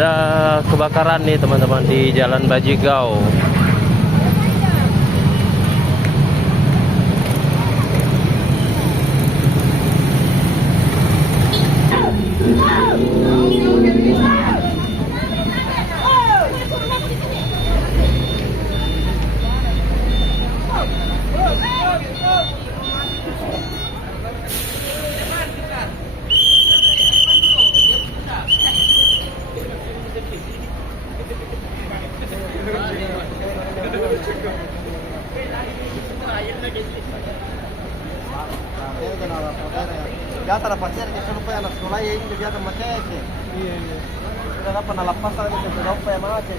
Ada kebakaran nih teman-teman di Jalan Bajigau. Biasa la pazienza che sono poi alla scuola e io biasa matete. Iya. Sudah dapat nalapas lagi sudah apa ya mate.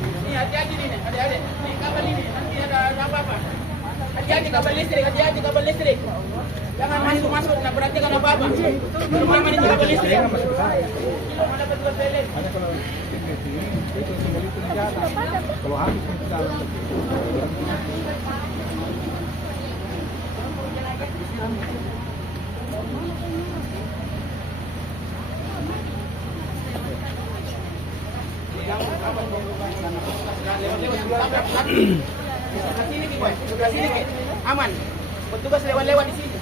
Ini hati-hati nih, adik-adik. Ini kabel ini, nanti ada apa-apa. Hati-hati kabel listrik. Jangan masuk, nak perhatikan apa-apa. Rumah ini kabel listrik. Mau dapat dua pelek. Kalau habis kita Aman. Petugas lewat-lewat di sini.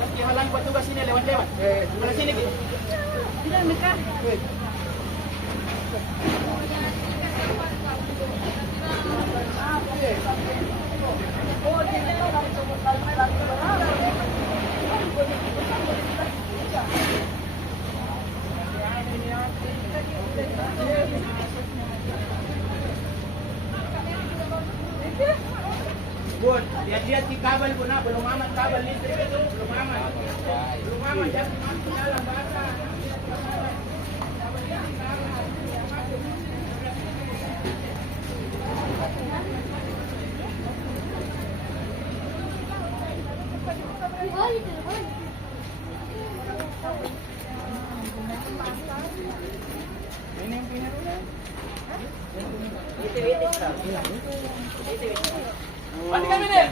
Meski halangi petugas sini lewat-lewat. Mana sini Ki? Tidak dekat. Bun, lihat-lihat di kabel Bun, belum aman kabel listrik itu, belum aman. Belum aman, jangan masuk dalam bahasa. Ini yang punya rumah. Mati kami deh.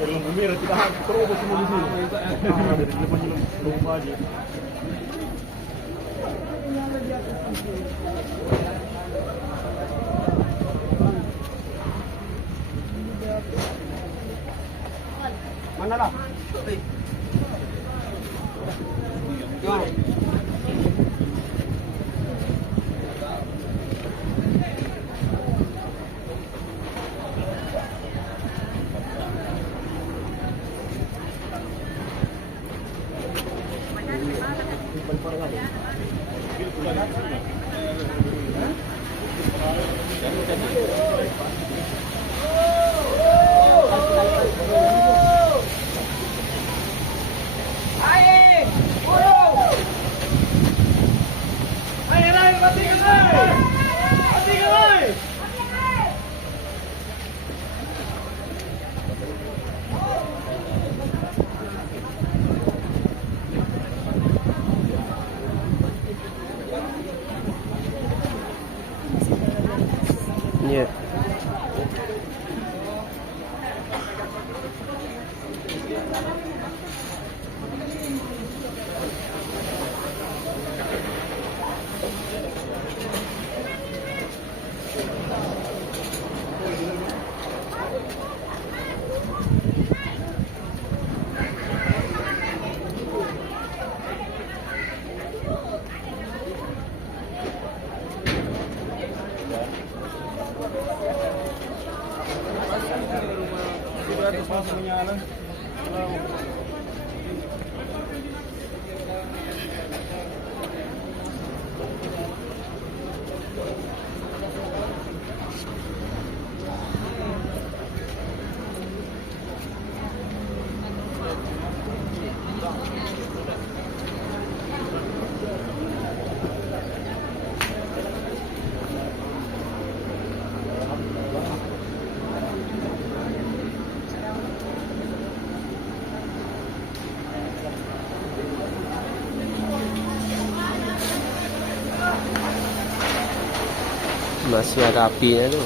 Dalam bumi kita terus semua di sini. Dari depan lupa aja. Mana lah? bunyi. Masih ada apinya tuh.